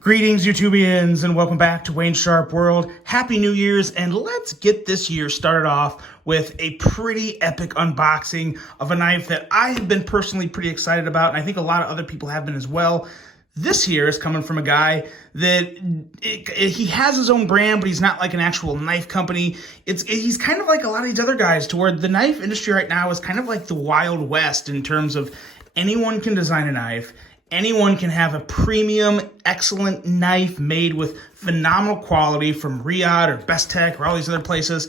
Greetings, YouTubians, and welcome back to Wayne Sharp World. Happy New Year's, and let's get this year started off with a pretty epic unboxing of a knife that I have been personally pretty excited about, and I think a lot of other people have been as well. This here is coming from a guy that he has his own brand, but he's not like an actual knife company. He's kind of like a lot of these other guys, to where the knife industry right now is kind of like the Wild West in terms of anyone can design a knife. Anyone can have a premium, excellent knife made with phenomenal quality from Riyadh or Best Tech or all these other places.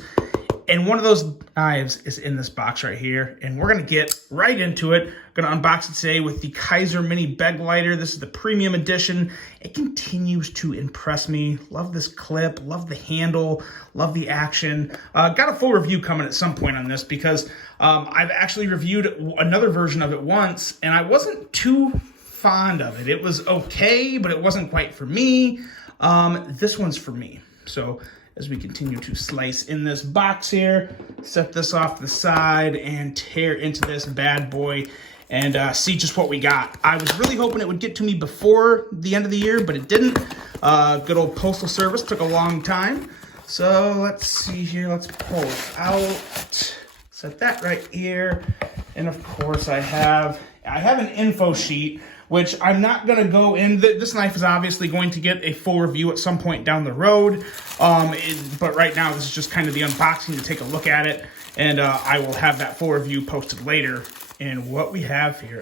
And one of those knives is in this box right here. And we're going to get right into it. I'm going to unbox it today with the Kaiser Mini Beg Lighter. This is the premium edition. It continues to impress me. Love this clip. Love the handle. Love the action. Got a full review coming at some point on this because I've actually reviewed another version of it once. And I wasn't too fond of it. It was okay, but it wasn't quite for me. This one's for me. So as we continue to slice in this box here, set this off to the side and tear into this bad boy and see just what we got. I was really hoping it would get to me before the end of the year, but it didn't. Good old postal service took a long time. So let's see here. Let's pull it out. Set that right here. And of course I have an info sheet, which I'm not going to go in. This knife is obviously going to get a full review at some point down the road. But right now, this is just kind of the unboxing to take a look at it. And I will have that full review posted later. And what we have here,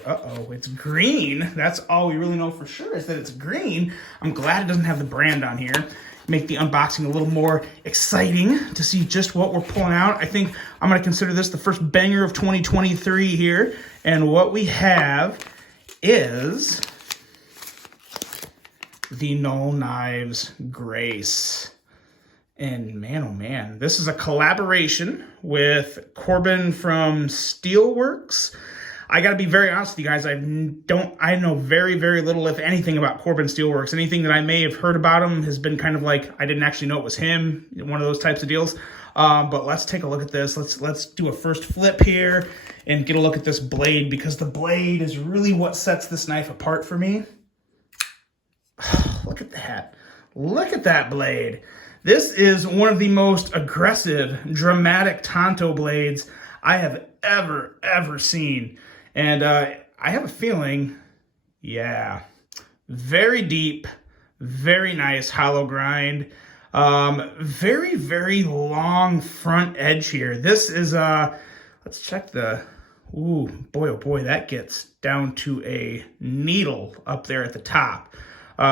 it's green. That's all we really know for sure is that it's green. I'm glad it doesn't have the brand on here. Make the unboxing a little more exciting to see just what we're pulling out. I think I'm going to consider this the first banger of 2023 here. And what we have is the Null Knives Grace. And man, oh man, this is a collaboration with Corbin from Steelworks. I gotta be very honest with you guys, I know very, very little, if anything, about Corbin Steelworks. Anything that I may have heard about him has been kind of like, I didn't actually know it was him, one of those types of deals. But let's take a look at this. Let's do a first flip here and get a look at this blade, because the blade is really what sets this knife apart for me. Look at that. Look at that blade. This is one of the most aggressive, dramatic tanto blades I have ever seen. And I have a feeling, yeah, very deep, very nice hollow grind. Very, very long front edge here. This is, let's check the, ooh, boy, oh boy, that gets down to a needle up there at the top.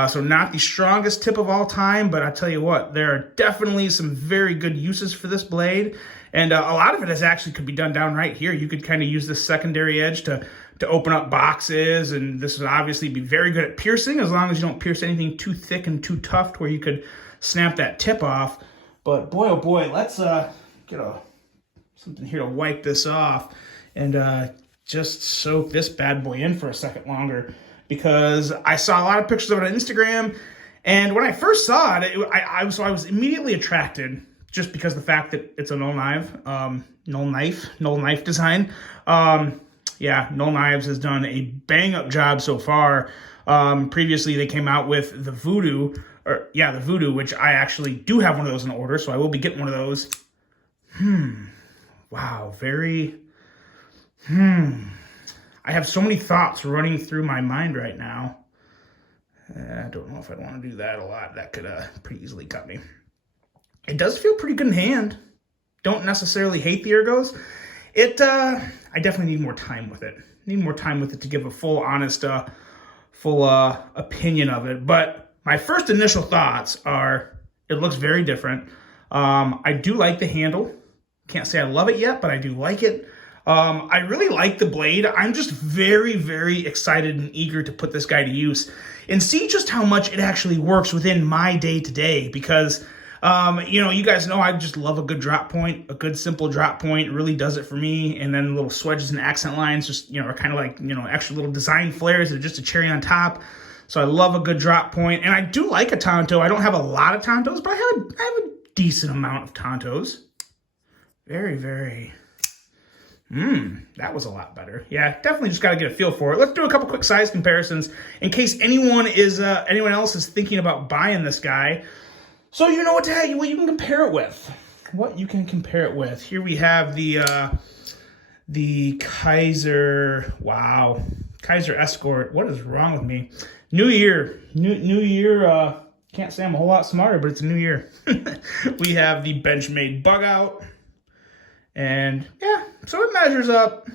So not the strongest tip of all time, but I tell you what, there are definitely some very good uses for this blade. And a lot of it is actually could be done down right here. You could kind of use this secondary edge to open up boxes, and this would obviously be very good at piercing, as long as you don't pierce anything too thick and too tough to where you could snap that tip off. But boy, oh boy, let's get something here to wipe this off and just soak this bad boy in for a second longer, because I saw a lot of pictures of it on Instagram, and when I first saw it, I was immediately attracted just because of the fact that it's a Null knife design. Yeah, Null Knives has done a bang-up job so far. Previously, they came out with the Voodoo, the Voodoo, which I actually do have one of those in order, so I will be getting one of those. Wow, I have so many thoughts running through my mind right now. I don't know if I'd want to do that a lot. That could pretty easily cut me. It does feel pretty good in hand. Don't necessarily hate the ergos. I definitely need more time with it. Need more time with it to give a full, honest, opinion of it. But my first initial thoughts are, it looks very different. I do like the handle. Can't say I love it yet, but I do like it. I really like the blade. I'm just very, very excited and eager to put this guy to use and see just how much it actually works within my day-to-day, because you guys know I just love a good drop point. A good simple drop point really does it for me. And then little swedges and accent lines just, are kind of like, extra little design flares that are just a cherry on top. So I love a good drop point. And I do like a tanto. I don't have a lot of tantos, but I have a decent amount of tantos. Very, very, That was a lot better. Yeah, definitely just got to get a feel for it. Let's do a couple quick size comparisons in case anyone else is thinking about buying this guy. So you know what you can compare it with. What you can compare it with. Here we have the Kaiser. Wow, Kaiser Escort. What is wrong with me? New year. Can't say I'm a whole lot smarter, but it's a new year. We have the Benchmade Bug Out. And yeah, so it measures up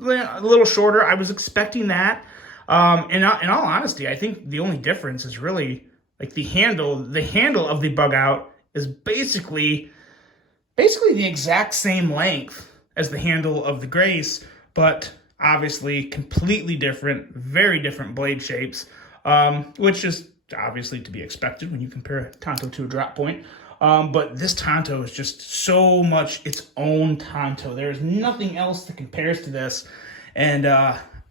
a little shorter. I was expecting that. In all honesty, I think the only difference is really like the handle. The handle of the Bug Out is basically the exact same length as the handle of the Grace, but obviously completely different, very different blade shapes, which is obviously to be expected when you compare a Tonto to a drop point. But this Tonto is just so much its own Tonto. There's nothing else that compares to this. And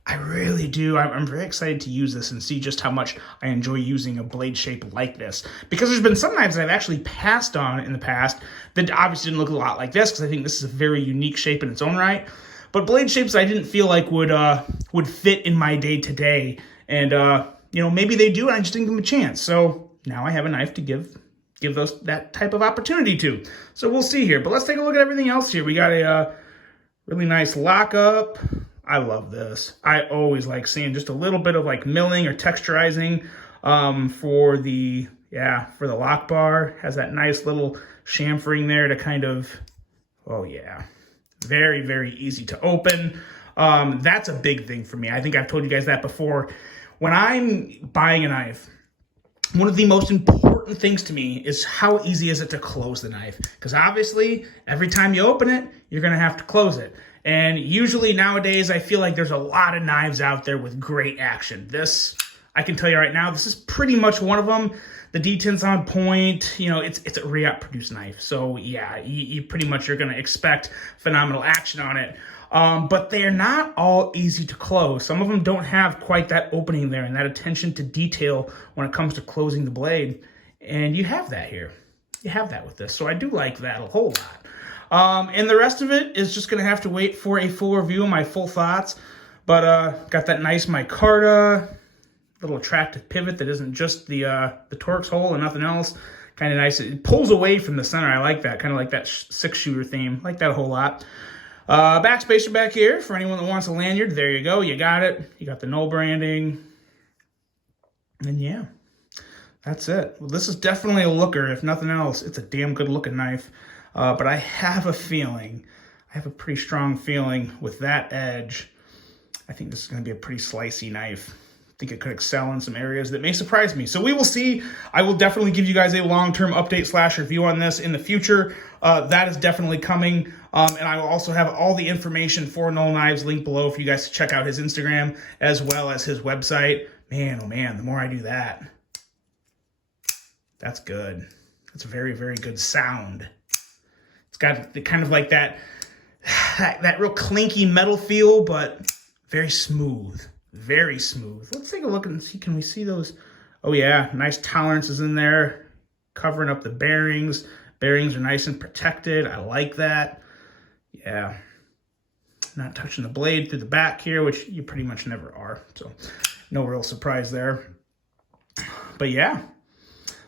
I really do. I'm very excited to use this and see just how much I enjoy using a blade shape like this. Because there's been some knives that I've actually passed on in the past that obviously didn't look a lot like this, because I think this is a very unique shape in its own right. But blade shapes I didn't feel like would fit in my day-to-day. And, maybe they do, and I just didn't give them a chance. So now I have a knife to give that type of opportunity to. So we'll see here. But let's take a look at everything else here. We got a really nice lockup. I love this. I always like seeing just a little bit of like milling or texturizing for the lock bar. Has that nice little chamfering there to kind of, oh yeah, very, very easy to open. That's a big thing for me. I think I've told you guys that before. When I'm buying a knife, one of the most important things to me is how easy is it to close the knife. Because obviously, every time you open it, you're going to have to close it. And usually nowadays, I feel like there's a lot of knives out there with great action. This, I can tell you right now, this is pretty much one of them. The deten's on point. It's a Riot produced knife. So yeah, you pretty much are going to expect phenomenal action on it. But they're not all easy to close. Some of them don't have quite that opening there and that attention to detail when it comes to closing the blade. And you have that here. You have that with this. So I do like that a whole lot. And the rest of it is just going to have to wait for a full review of my full thoughts. But got that nice micarta, little attractive pivot that isn't just the Torx hole and nothing else. Kind of nice. It pulls away from the center. I like that. Kind of like that six-shooter theme. Like that a whole lot. Backspacer back here for anyone that wants a lanyard. There you go. You got it. You got the Null branding. And yeah, that's it. Well, this is definitely a looker. If nothing else, it's a damn good looking knife. But I have a feeling, I have a pretty strong feeling with that edge, I think this is going to be a pretty slicey knife. I think it could excel in some areas that may surprise me. So we will see. I will definitely give you guys a long-term update / review on this in the future. That is definitely coming. And I will also have all the information for Null Knives linked below for you guys to check out his Instagram as well as his website. Man, oh man, the more I do that, that's good. That's a very, very good sound. It's got the kind of like that real clinky metal feel, but very smooth. Very smooth. Let's take a look and see. Can we see those? Oh yeah, nice tolerances in there, covering up the bearings. Bearings are nice and protected. I like that. Yeah. Not touching the blade through the back here, which you pretty much never are. So no real surprise there. But yeah,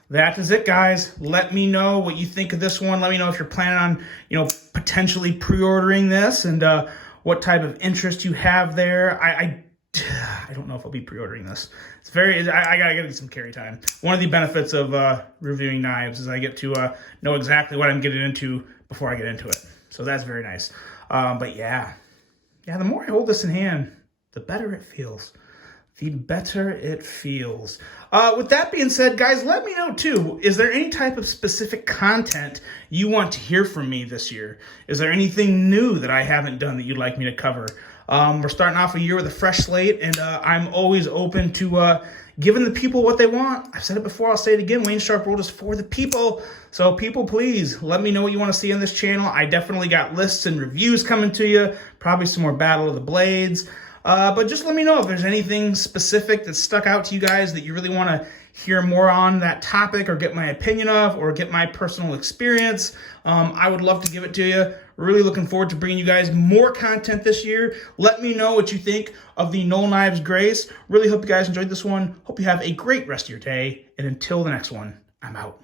that is it, guys. Let me know what you think of this one. Let me know if you're planning on, potentially pre-ordering this and what type of interest you have there. I don't know if I'll be pre-ordering this. It's I gotta get some carry time. One of the benefits of reviewing knives is I get to know exactly what I'm getting into before I get into it. So that's very nice. But yeah, the more I hold this in hand, the better it feels. The better it feels. With that being said, guys, let me know too, is there any type of specific content you want to hear from me this year? Is there anything new that I haven't done that you'd like me to cover? We're starting off a year with a fresh slate, and I'm always open to giving the people what they want. I've said it before, I'll say it again, Wayne Sharp World is for the people. So people, please let me know what you want to see on this channel. I definitely got lists and reviews coming to you, probably some more Battle of the Blades. But just let me know if there's anything specific that stuck out to you guys that you really want to hear more on that topic or get my opinion of or get my personal experience, I would love to give it to you. Really looking forward to bringing you guys more content this year. Let me know what you think of the Null Knives Grace. Really hope you guys enjoyed this one. Hope you have a great rest of your day. And until the next one, I'm out.